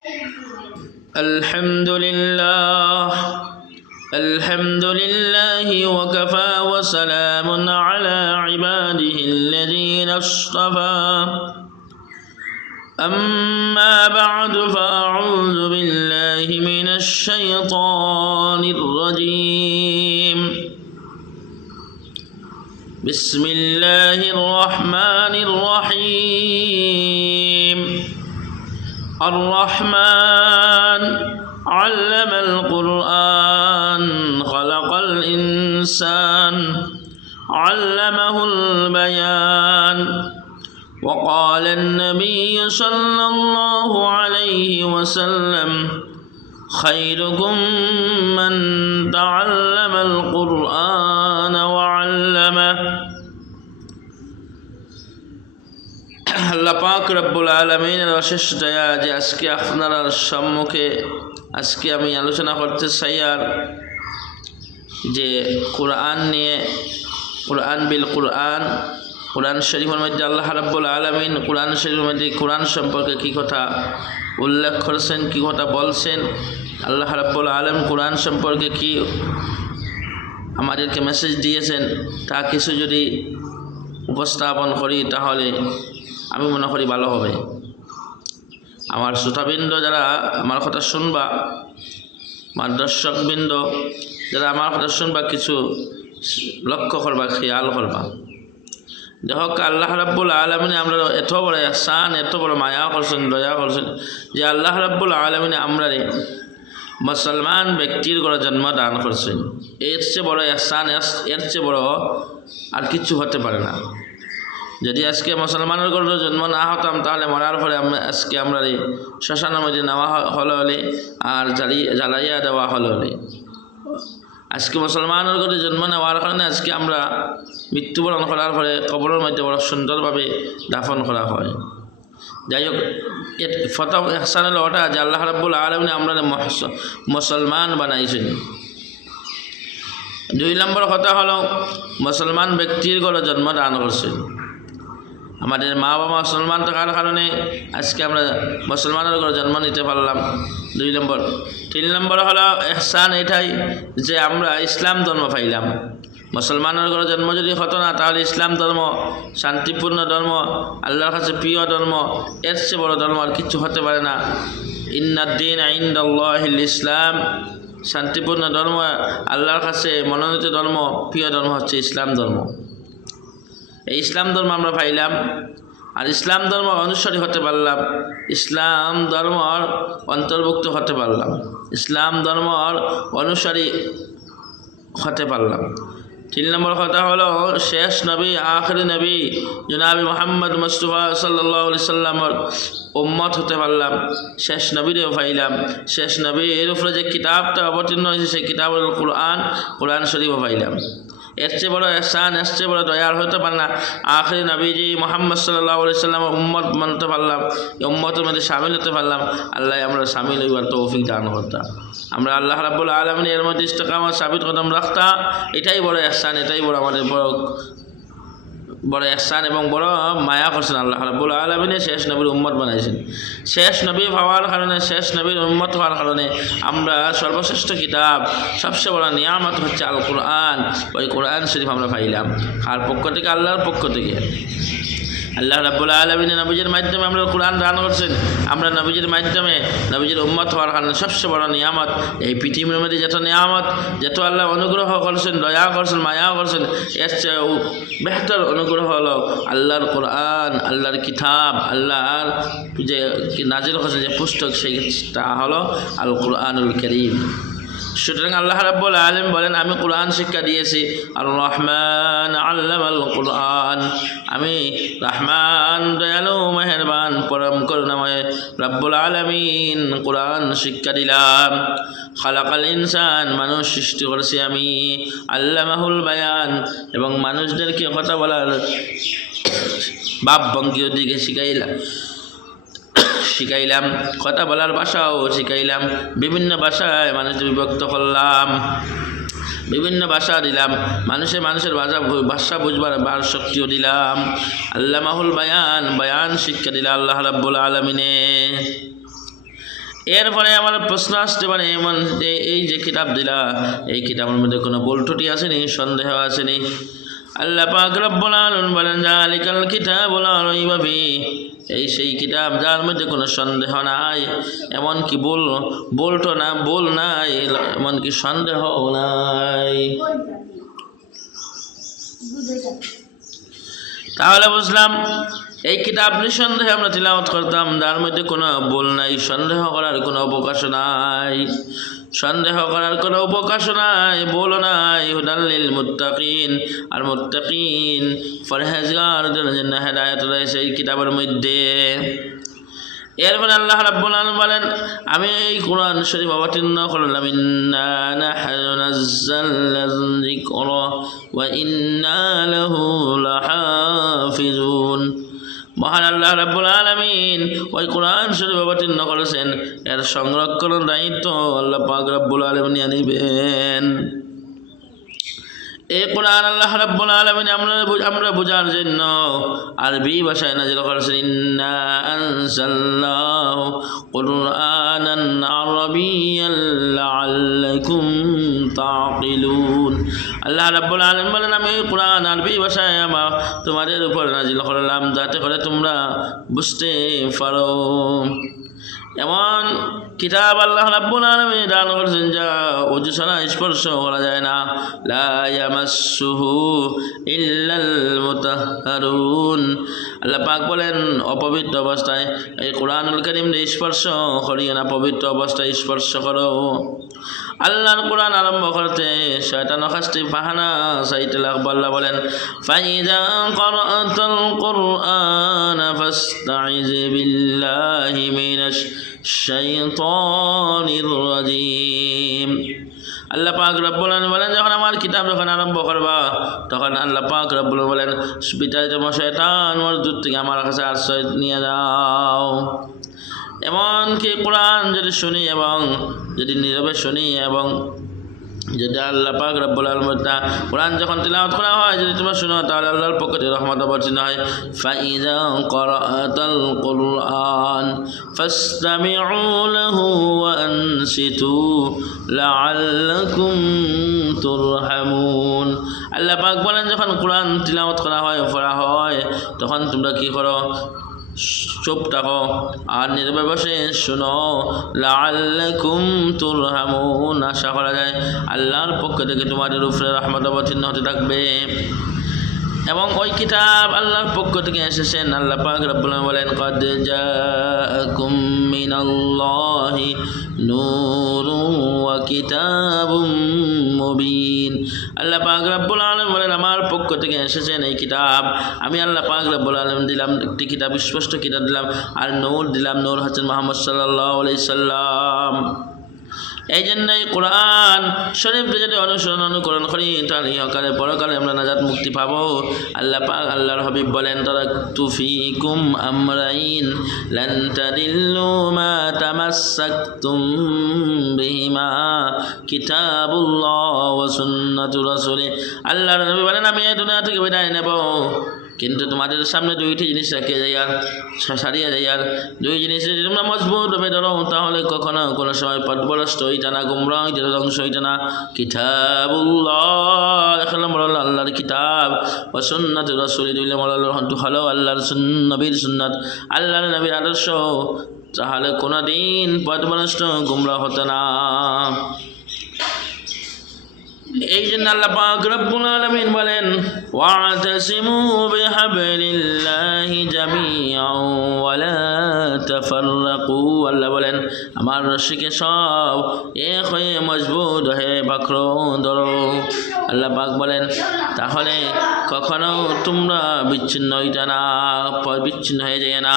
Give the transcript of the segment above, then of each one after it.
الحمد لله وكفى وسلام على عباده الذين اصطفى أما بعد فأعوذ بالله من الشيطان الرجيم بسم الله الرحمن الرحيم الرحمن علم القرآن خلق الإنسان علمه البيان وقال النبي صلى الله عليه وسلم خيركم من تعلم القرآن وعلمه আল্লাহ পাক রব্বুল আলামিনের অশেষ দয়া যে আজকে আপনার সম্মুখে আজকে আমি আলোচনা করতে চাই আর যে কোরআন নিয়ে কোরআন শরীফের মধ্যে আল্লাহ রাব্বুল আলামিন কোরআন শরীফের মধ্যে কোরআন সম্পর্কে কী কথা উল্লেখ করেছেন, কী কথা বলছেন, আল্লাহ রাব্বুল আলামিন কোরআন সম্পর্কে কি আমাদেরকে মেসেজ দিয়েছেন তা কিছু যদি উপস্থাপন করি তাহলে আমি মনে করি ভালো হবে। আমার শ্রোতাবৃন্দ যারা আমার কথা শুনবা, আমার দর্শকবৃন্দ যারা আমার কথা শুনবা, কিছু লক্ষ্য করবা, খেয়াল করবা। দেখো আল্লাহ রাব্বুল আলামিনে আমরা এত বড় ইহসান, এত বড় মায়া করছেন, দয়া করছেন যে আল্লাহ রাব্বুল আলামিনে আমরা মুসলমান ব্যক্তির ঘরে জন্ম দান করছেন। এর চেয়ে বড় ইহসান, এর চেয়ে বড় আর কিছু হতে পারে না। যদি আজকে মুসলমানের ঘরে জন্ম না হতাম তাহলে মরার পরে আজকে আমরা শ্মশানের মধ্যে নেওয়া হলে আর জ্বালাইয়া দেওয়া হলে আজকে মুসলমানের ঘরে জন্ম নেওয়ার কারণে আজকে আমরা মৃত্যুবরণ করার পরে কবরের মধ্যে বড় সুন্দরভাবে দাফন করা হয়। যাই হোক, প্রথম ইহসান হলো ওটা যে আল্লাহ রাব্বুল আলামিন আমরা মুসলমান বানাইছেন। 2 নম্বর কথা হলো মুসলমান ব্যক্তির ঘরে জন্ম দান করছেন। আমাদের মা বাবা মুসলমান থাকার কারণে আজকে আমরা মুসলমানের ঘরে জন্ম নিতে পারলাম, 2 নম্বর। 3 নম্বর হলো ইহসান এটাই যে আমরা ইসলাম ধর্ম পাইলাম। মুসলমানের ঘরে জন্ম যদি হতো না তাহলে ইসলাম ধর্ম শান্তিপূর্ণ ধর্ম, আল্লাহর কাছে প্রিয় ধর্ম, এর চেয়ে বড় ধর্ম আর কিছু হতে পারে না। ইন্নাদ-দীনা ইনদাল্লাহিল ইসলাম, শান্তিপূর্ণ ধর্ম, আল্লাহর কাছে মনোনীত ধর্ম, প্রিয় ধর্ম হচ্ছে ইসলাম ধর্ম। এই ইসলাম ধর্ম আমরা পাইলাম আর ইসলাম ধর্ম অনুসারী হতে পারলাম, ইসলাম ধর্মর অন্তর্ভুক্ত হতে পারলাম, ইসলাম ধর্মর অনুসারী হতে পারলাম। 3 নম্বর কথা হলো শেষ নবী, আখরি নবী জনাবি মুহাম্মদ মুস্তাফা সাল্লাল্লাহু আলাইহি সাল্লামের উম্মত হতে পারলাম, শেষ নবীরেও পাইলাম। শেষ নবীর উপরে যে কিতাবটা অবতীর্ণ হয়েছে সেই কিতাব হল কোরআন শরীফও পাইলাম। এর চেয়ে বড় ইহসান, এর চেয়ে বড় দয়ার হতে পারে না। আখরি নবীজি মুহাম্মদ সাল্লাল্লাহু আলাইহি সাল্লামের উম্মত মানতে পারলাম, এই উম্মতের মধ্যে শামিল হতে পারলাম। আল্লাহ আমরা শামিল হইবার তৌফিক দান করতা, আমরা আল্লাহ রাব্বুল আলামিন এর মধ্যে ইস্তেকামত সাবিত কদম রাখতা। এটাই বড় ইহসান, এটাই বড় আমাদের বড় ইহসান এবং বড় মায়া করছেন আল্লাহ রাব্বুল আলামিন। শেষ নবীর উম্মত বানাইছেন। শেষ নবী হওয়ার কারণে, শেষ নবীর উম্মত হওয়ার কারণে আমরা সর্বশ্রেষ্ঠ কিতাব, সবচেয়ে বড় নিয়ামত হচ্ছে আল কোরআন। ওই কোরআন শরীফ আমরা পাইলাম কার পক্ষ থেকে? আল্লাহর পক্ষ থেকে। আল্লাহ রাব্বুল আলামিন নবীজির মাধ্যমে আমরা কোরআন দান করছেন। আমরা নবীজির মাধ্যমে নবীজির উম্মত হওয়ার কারণে সবচেয়ে বড় নিয়ামত এই পৃথিবীর মধ্যে যত নিয়ামত, যত আল্লাহ অনুগ্রহ করছেন, দয়া করছেন, মায়া করছেন, এর চেয়ে বেহতর অনুগ্রহ হলো আল্লাহর কোরআন, আল্লাহর কিতাব, আল্লাহর যে নাজিল করেছেন যে পুস্তক, সেইটা হলো আল কোরআনুল কারীম। সুতরাং আল্লাহ রাব্বুল আলামিন বলেন আমি কোরআন শিক্ষা দিয়েছি। আর রহমান আল্লামাল কোরআন, আমি রহমান দয়ালু মেহেরবান পরম করুণাময় রব্বুল আলামিন কোরআন শিক্ষা দিলাম। খালাকাল ইনসান, মানুষ সৃষ্টি করেছি আমি। আল্লামাহুল বায়ান, এবং মানুষদেরকে কথা বলার ভাব ভঙ্গির দিকে শিখাইলাম, কথা বলার ভাষাও শিখাইলাম। বিভিন্ন ভাষায় মানুষদের বিভক্ত করলাম, বিভিন্ন ভাষা দিলাম, মানুষের ভাষা বুঝবার শক্তিও দিলাম। আল্লামাহুল বায়ান, বায়ান শিক্ষা দিলা আল্লাহ রাব্বুল আলামিনে। এরপরে আমার প্রশ্ন আসতে পারে এমন যে এই যে কিতাব দিলা এই কিতাবের মধ্যে কোনো ভুল ত্রুটি আসেনি, সন্দেহ আসেনি? আল্লাহ পাক রব্বুল আলামিন বলেন যালিকাল কিতাবুল লা রাইবা ফীহি, এই সেই কিতাব যার মধ্যে কোনো সন্দেহ নাই, এমনকি ভুল নাই, এমনকি সন্দেহ নাই। তাহলে বুঝলাম এই কিতাব নিঃসন্দেহে আমরা তিলাওয়াত করতাম, যার মধ্যে কোনো ভুল নাই, সন্দেহ করার কোনো অবকাশ নাই, ভুল নাই। হুদাল লিল মুত্তাকিন, আর মুত্তাকিন ফরহেজগারদের জন্য হেদায়েত রয়েছে এই কিতাবের মধ্যে। এরপরে আল্লাহ রাব্বুল আলামিন বলেন আমি এই কোরআন শরীফ অবতীর্ণ করলাম, ইন্না নাহনু নাযালনা যিকরা ওয়া ইন্না লাহু লাহাফিজুন। মহান আল্লাহ রাব্বুল আলামিন ওই কোরআন শরীফ অবতীর্ণ করেছেন, এর সংরক্ষণের দায়িত্ব আল্লাহ পাক রব্বুল আলামিন নিয়ে নেবেন। এই কোরআন আল্লাহ রাব্বুল আলামিন আমরা বোঝার জন্য আরবি ভাষায় নাযিল করেছেন, ইন্না আনজালনাহু কুরআনান আরাবিয়্যান লাআল্লাকুম তাকিলুন। আল্লাহ রাব্বুল আলামিন বলেন আমি এই কোরআন আরবি ভাষায় তোমাদের উপর নাযিল করলাম যাতে করে তোমরা বুঝতে পারো। এমন কিতাব আল্লাহ রাব্বুল আলামিন দান করেছেন যা ওযু ছাড়া স্পর্শ করা যায় না, লা ইয়ামাসসুহু ইল্লাল মুতাহহারুন। আল্লাহ পাক বলেন অপবিত্র অবস্থায় এই কোরআনুল কারীম স্পর্শ করিও না, পবিত্র অবস্থায় স্পর্শ করো। আল্লাহর কোরআন আরম্ভ করতে শয়তান খাস্তি বাহানা চাইতে লাগবে। আল্লাহ বলেন ফাইযা ক্বরাআতাল কুরআনা ফাসতাইয বিল্লাহি মিনাশ শাইতানির রাজিম। আল্লাহ পাক রব্বুল আলামিন বলেন যখন আমার কিতাব যখন আরম্ভ করবা তখন আল্লাহ পাক রব্বুল আলামিন বলেন বিতাড়িত শয়তান মরদুদ থেকে আমার কাছে আশ্রয় নিয়ে যাও। এমনকি কোরআন যদি শুনি এবং যদি নীরবে শুনি এবং যদি আল্লাহ পাক রব্বুল আলামিন কোরআন যখন তিলাওয়াত করা হয় যদি তোমরা শুনো তাহলে আল্লাহর পক্ষ থেকে রহমত অবতীর্ণ হয়। ফাইযা ক্বরাআতাল কুরআন ফাসতামিউ লাহু ওয়া আনসিতু লাআল্লাকুম তুরহামুন। আল্লাহ পাক বলেন যখন কোরআন তিলাওয়াত করা হয় পড়া হয় তখন তোমরা কি করো? চুপ থাকো আর নীরবে বসে শুনো। লাআল্লাকুম তুরহামুন, আশা করা যায় আল্লাহর পক্ষ থেকে তোমাদের উপরে রহমত অবতীর্ণ হতে থাকবে। এবং ওই কিতাব আল্লাহর পক্ষ থেকে এসেছেন। আল্লাহ পাক রব্বুল আলামিন বলেন কদ জাআকুম মিনাল্লাহি নূরুন ওয়া কিতাবুম মুবিন। আল্লাহ পাক রব্বুল আলামিন বলেন আমার পক্ষ থেকে এসেছেন এই কিতাব। আমি আল্লাহ পাক রব্বুল আলামিন দিলাম একটি কিতাব, স্পষ্ট কিতাব দিলাম, আর নূর দিলাম, নূর হচ্ছেন মুহাম্মদ সাল্লাল্লাহু আলাইহি সাল্লাম। এই জন্যই কোরআন শরীফকে যদি অনুকরণ করি তাহলে ইহকালে পরকালে আমরা নাজাত মুক্তি পাবো। আল্লাহ পাক আল্লাহর হাবিব বলেন তারাকতু ফীকুম আমরাইন লান তাদিল্লু মা তামাসসাকতুম বিহিমা কিতাবুল্লাহ ওয়া সুন্নাতু রাসূলি। আল্লাহর নবী বলেন আমি এই দুনিয়া থেকে বিদায় নেব, কিন্তু তোমাদের সামনে দুইটি জিনিস রেখে যাই আর সারিয়ে যাই, আর দুই জিনিস যদি তোমরা মজবুতভাবে ধরো তাহলে কখনো কোনো সময় পথভ্রষ্ট হইতে না, গুমরাহ হইতে ধ্বংস হইতে না। কিতাবুল্লাহ এক নম্বর হলো আল্লাহর কিতাব, ওয়া সুন্নাতু রাসূলি দুই নম্বর হলো আল্লাহর নবীর সুন্নাত, আল্লাহর নবীর আদর্শ। তাহলে কোনোদিন পথভ্রষ্ট গুমরাহ হতো না। এই জন্য আল্লাহ পাক রব্বুল আলামিন বলেন ওয়াতাসিমু বিহাবলিল্লাহি জামিআন ওয়া লা তাফাররাকু। আল্লাহ বলেন আমার রশিকে সব এক হয়ে মজবুত হয়ে পাকড়ো ধরো। আল্লাহ পাক বলেন তাহলে কখনো তোমরা বিচ্ছিন্ন হইতে না, বিচ্ছিন্ন হয়ে যায় না,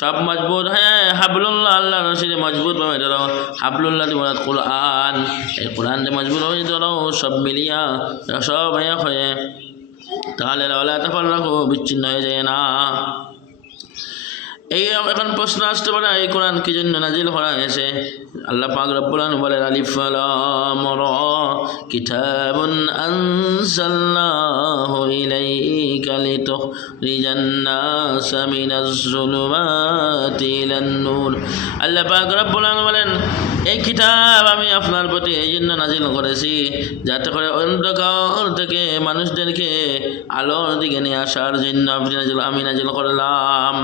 সব মজবুত হয়ে হাবলুল্লাহ আল্লাহ রশিদে মজবুত ভাবে ধরো। হাবলুল্লাহ মুরাদ কোরআন, এই কোরআন দিয়ে মজবুত হয়ে ধরো, সব মিলিয়া সব এক হয়ে, তাহলে ওয়ালা তাফাররাকু বিচ্ছিন্ন হয়ে যায় না। এই এখন প্রশ্ন আসতে পারে এই কোরআন কি জন্য নাজিল করা হয়েছে? আল্লাহ পাক রব্বুল আলামিন বলেন আলিফ লাম রা কিতাবুন আনজালনাহু ইলাইকা লিতুখরিজান নাসা মিনাজ যুলুমাতি ইলান নূর। আল্লাহ পাক রব্বুল আলামিন বলেন এই কিতাব আমি আপনার প্রতি এই জন্য নাজিল করেছি যাতে করে অন্ধকার থেকে মানুষদেরকে আলোর দিকে নিয়ে আসার জন্য আমি নাজিল করলাম।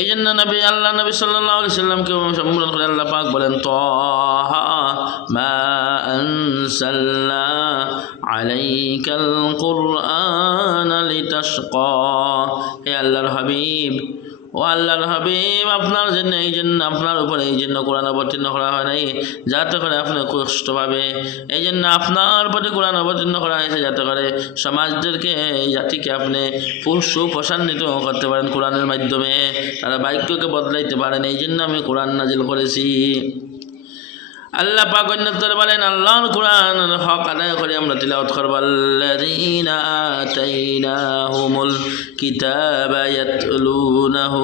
এই জন্য আল্লাহ নবী সাল্লাল্লাহু আলাইহি সাল্লামকে সম্বোধন করে আল্লাহ পাক বলেন তাহা মা আনসালনা আলাইকাল কুরআনা লিতাশকা। হে আল্লাহর হাবিব, ও আল্লাহর হাবিব, আপনার জন্য এই জন্য আপনার উপরে এই জন্য কোরআন অবতীর্ণ করা হয় নাই যাতে করে আপনি কষ্ট পাবে। এই জন্য আপনার প্রতি কোরআন অবতীর্ণ করা হয়েছে যাতে করে সমাজদেরকে এই জাতিকে আপনি সুপ্রসান্বিত করতে পারেন কোরআনের মাধ্যমে, তারা বাক্যকে বদলাইতে পারেন। এই জন্য আমি কোরআন নাজিল করেছি। আল্লাহ পাক অন্যত্র বলেন আল্লাহর কোরআনের হক আদায় করে আমরা তিলাওয়াত করব। আল্লাযীনা আতাইনাহুমুল কিতাবা ইয়াতলুনাহু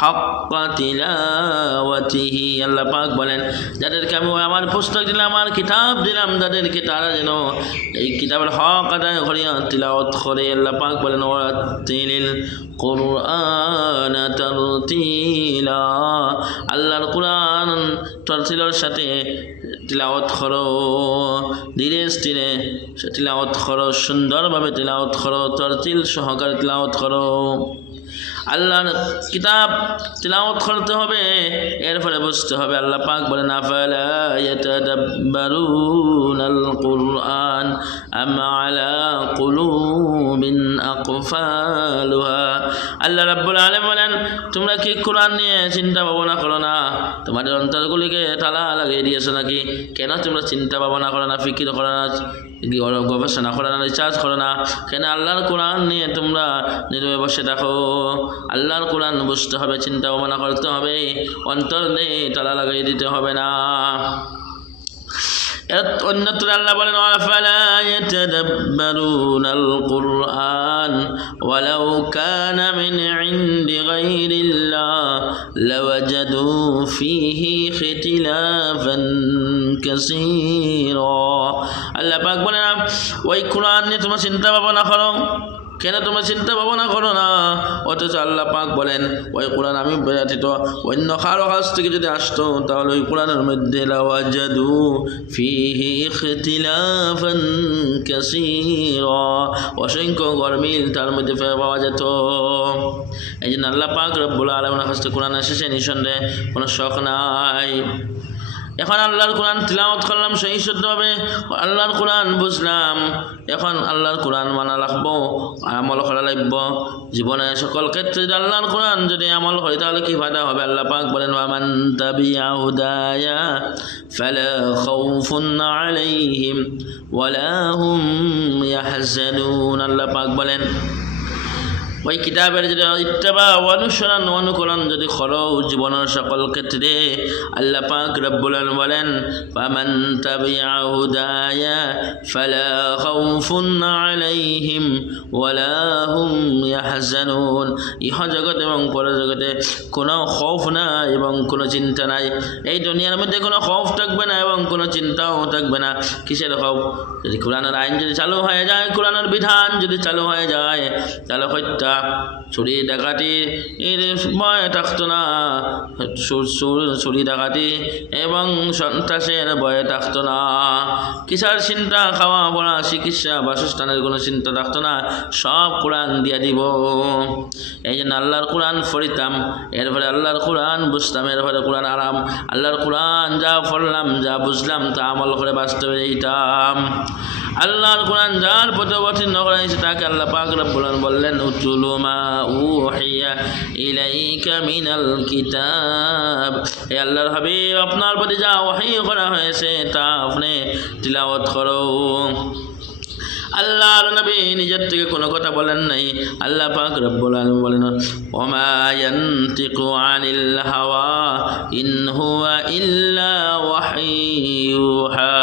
হাক্কা তিলাওয়াতিহি। আল্লাহ পাক বলেন যাদেরকে আমি আমার পুস্তক দিলাম, আমার কিতাব দিলাম, তাদেরকে তারা যেন এই কিতাবের হক আদায় করে তিলাওয়াত করে। আল্লাহ পাক বলেন ওয়াতিলিল কুরআন তারতিলা। আল্লাহর কোরআন তরতিলের সাথে তিলাওয়াত করো, ধীরে স্থিরে তিলাওয়াত করো, সুন্দরভাবে তিলাওয়াত করো, তরতিল সহকারে তিলাওয়াত করো। আল্লাহর কিতাব তিলাওয়াত করতে হবে, এরপরে বুঝতে হবে। আল্লাহ পাক বলেন আফালা ইয়াতাদাব্বারুনাল কুরআন আম আলা কুলুবিন আকফালুহা। আল্লাহ রাব্বুল আলামিন বলেন তোমরা কি কোরআন নিয়ে চিন্তা ভাবনা করো না? তোমাদের অন্তরগুলিকে তালা লাগিয়ে দিয়েছো নাকি? কেন তোমরা চিন্তা ভাবনা করো না, ফিকির করো না, গবেষণা করো না, রিসার্চ করো না? কেন আল্লাহর কোরআন নিয়ে তোমরা নীরবে বসে থাকো? আল্লাহর কোরআন বুঝতে হবে, চিন্তা ভাবনা করতে হবে, অন্তর নেই তালা লাগিয়ে দিতে হবে না। অন্যত্র আল্লাহ বলেন আফালা ইয়াতাদাব্বারুনাল কুরআন ওয়ালাউ কানা মিন ইনদি গায়রিল্লাহ লাওয়াজাদু ফীহি ইখতিলাফান কাসীরা। আল্লাহ পাক বলেন ওই কোরআন নিয়ে তোমরা চিন্তা ভাবনা করো, কেন তোমরা চিন্তা ভাবনা করো না? অথচ আল্লাহ পাক বলেন ওই কোরআন আমি ব্যতীত অন্য কারো কাছ থেকে যদি আসতো তাহলে ওই কোরআনের মধ্যে লাওয়াজাদু ফীহি ইখতিলাফান কাসীরা, অসংখ্য গরমিল তার মধ্যে পাওয়া যেত। এই জন্য আল্লাহ পাক রব্বুল আলামিনের কাছ থেকে কোরআন এসেছে, নিঃসন্দেহে কোনো শখ নাই। এখন আল্লাহর কোরআন তিলাওয়াত করলাম সহি শুদ্ধভাবে, আল্লাহর কোরআন বুঝলাম, এখন আল্লাহর কোরআন মানা লাগবো, আমল করা লাগব। জীবনে সকল ক্ষেত্রে যদি আল্লাহর কোরআন যদি আমল করি তাহলে কি ফায়দা হবে? আল্লাহ পাক বলেন ওয়ামান তাবিআ হুদায়া ফালা খাউফুন আলাইহিম ওয়ালা হুম ইয়াহজানুন। আল্লাহ পাক বলেন ওই কিতাবের যদি ইত্তেবা অনুসরণ অনুকরণ যদি করো জীবনের সকল ক্ষেত্রে, আল্লাহ পাক রব্বুল আলামিন বলেন ফামান তাবিআ হুদায়া ফালা খাউফুন আলাইহিম ওয়ালা হুম ইয়াহজানুন। ইহ জগৎ এবং পরজগতে কোনো খৌফ নাই এবং কোনো চিন্তা নাই। এই দুনিয়ার মধ্যে কোনো খৌফ থাকবে না এবং কোনো চিন্তাও থাকবে না। কিসের খৌফ? যদি কোরআনের আইন যদি চালু হয়ে যায়, কোরআনের বিধান যদি চালু হয়ে যায়, তাহলে হত্যা চুরি ডাকাতি এর ভয় থাকতো না, চুরি ডাকাতি এবং সন্ত্রাসের ভয় থাকতো না। কিসার চিন্তা? খাওয়া পড়া চিকিৎসা বাসস্থানের কোনো চিন্তা থাকতো না, সব কোরআন দিয়া দিব। এই জন্য আল্লাহর কোরআন পড়িতাম, এরপরে আল্লাহর কোরআন বুঝতাম, এরপরে কোরআন আরাম। আল্লাহর কোরআন যা পড়লাম যা বুঝলাম তা আমল করে বাস্তবে এইটাম। আল্লাহর কোরআন যার প্রতি অবতীর্ণ করা হয়েছে তাকে আল্লাহ পাক রব্বুল আলামিন বললেন উতলু মা উহিয়া ইলাইকা মিনাল কিতাব। হে আল্লাহর হাবিব, আপনার প্রতি যা ওহী করা হয়েছে তা আপনি তিলাওয়াত করো। আল্লাহর নবী নিজের থেকে কোনো কথা বলেন নাই। আল্লাহ পাক রব্বুল আলামিন বলেন ওমা ইয়ানতিকু আনিল হাওয়া ইন হুয়া ইল্লা ওয়াহয়ুহা।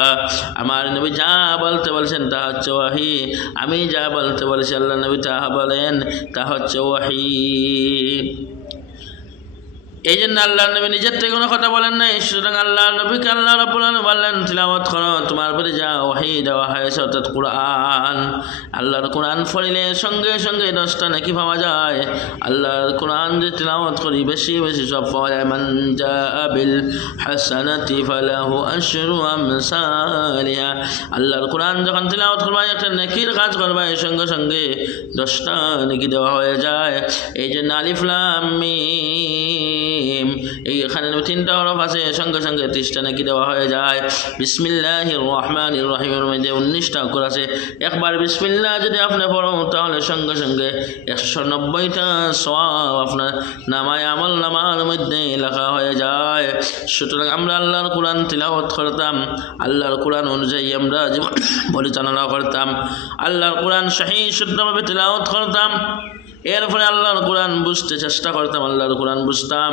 আমার নবী যা বলতে বলেছেন তা হচ্ছে ওয়াহি, আমি যা বলতে বলেছি আল্লাহ নবী তাহা বলেন তা হচ্ছে ওয়াহি। এই জন্য আল্লাহ নবী নিজের থেকে কোনো কথা বলেন নাই, সুতরাং আল্লাহ নবীকে আল্লাহ রাব্বুল আলামিন বললেন তিলাওয়াত করো, তোমার উপরে যা ওহী দেওয়া হয়েছে অর্থাৎ কুরআন। আল্লাহর কুরআন পড়িলে সঙ্গে সঙ্গে 10টা নেকি পাওয়া যায়। আল্লাহর কুরআন যে তিলাওয়াত করি বেশি বেশি সব পাওয়া যায়। মান জাআ বিল হাসানাতি ফালাহু আশরু আমসালিহা। আল্লাহর কুরআন যখন তিলাওয়াত করবা একটা নেকির কাজ করবা সঙ্গে সঙ্গে 10টা নেকি দেওয়া হয়ে যায়। এই জন্য আলিফ লাম মিম এই এখানে 3টা হরফ আছে, সঙ্গে সঙ্গে 30টা নাকি দেওয়া হয়ে যায়। বিসমিল্লাহির রহমানির রহিমের মধ্যে 19টা অক্ষর আছে। একবার বিসমিল্লাহ যদি আপনি পড়ো তাহলে সঙ্গে সঙ্গে 190টা সওয়াব আপনার নামায় আমল নামার মধ্যে লেখা হয়ে যায়। সুতরাং আমরা আল্লাহর কোরআন তিলাওয়াত করতাম, আল্লাহর কোরআন অনুযায়ী আমরা জীবন পরিচালনা করতাম, আল্লাহর কোরআন সহি শুদ্ধভাবে তিলাওয়াত করতাম। এরপরে আল্লাহর কোরআন বুঝতে চেষ্টা করতাম, আল্লাহর কোরআন বুঝতাম,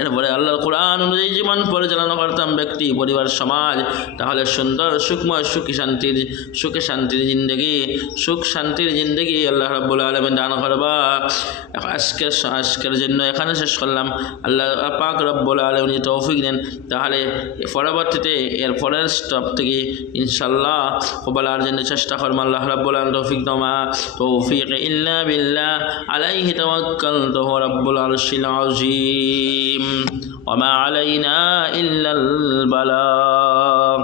এরপরে আল্লাহর কোরআন অনুযায়ী জীবন পরিচালনা করতাম, ব্যক্তি পরিবার সমাজ। তাহলে সুন্দর সুখময় সুখে শান্তির জিন্দগি, সুখ শান্তির জিন্দগি আল্লাহ রাব্বুল আলামিন দান করবা। আজকের জন্য এখানে শেষ করলাম। আল্লাহ পাক রাব্বুল আলামিন তৌফিক দেন, তাহলে পরবর্তীতে এর পরের স্টপ থেকে ইনশাআল্লাহ বলার জন্য চেষ্টা করবো। আল্লাহ রাব্বুল আলামিন তৌফিক ইল্লা বিল্লাহ عليه توكلت هو رب العرش العظيم وما علينا إلا البلاغ।